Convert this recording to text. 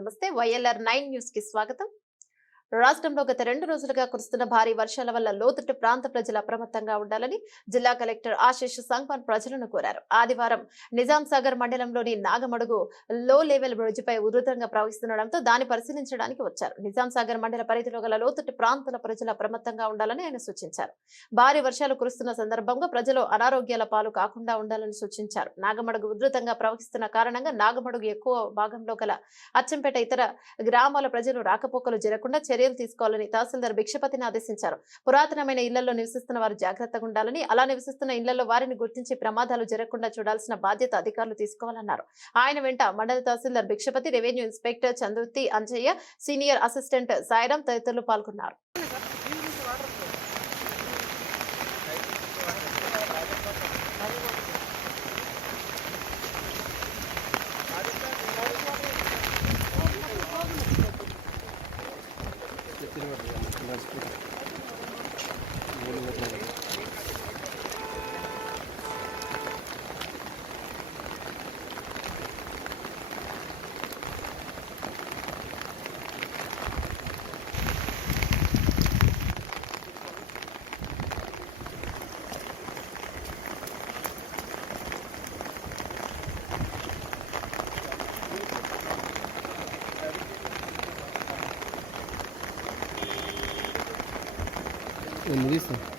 నమస్తే YLR 9 news కి స్వాగతం. రాష్ట్రంలో గత 2 రోజులుగా కురుస్తున్న భారీ వర్షాల వల్ల లోతట్టు ప్రాంత ప్రజలు అప్రమత్తంగా ఉండాలని జిల్లా కలెక్టర్ ఆశీష్ సంగ్వాన్ ప్రజలను కోరారు. ఆదివారం నిజాం సాగర్ మండలంలోని నాగమడుగు లో లెవెల్ బ్రిడ్జిపై ఉధృతంగా ప్రవహిస్తుండటంతో దాన్ని పరిశీలించడానికి వచ్చారు. నిజాం సాగర్ మండల పరిధిలో గల లోతట్టు ప్రాంతాల ప్రజలు అప్రమత్తంగా ఉండాలని ఆయన సూచించారు. భారీ వర్షాలు కురుస్తున్న సందర్భంగా ప్రజలు అనారోగ్యాల పాలు కాకుండా ఉండాలని సూచించారు. నాగమడుగు ఉధృతంగా ప్రవహిస్తున్న కారణంగా నాగమడుగు ఎక్కువ భాగంలో గల అచ్చంపేట ఇతర గ్రామాల ప్రజలు రాకపోకలు జరగకుండా చర్యలు తీసుకోవాలని తహసీల్దార్ భిక్షపతిని ఆదేశించారు. పురాతనమైన ఇళ్లలో నివసిస్తున్న వారు జాగ్రత్తగా ఉండాలని, అలా నివసిస్తున్న ఇళ్లలో వారిని గుర్తించి ప్రమాదాలు జరగకుండా చూడాల్సిన బాధ్యత అధికారులు తీసుకోవాలన్నారు. ఆయన వెంట మండల tahsildar Bhikshapathi, revenue inspector Chandurthi Anjaiah, senior assistant Sairam తదితరులు పాల్గొన్నారు. Ini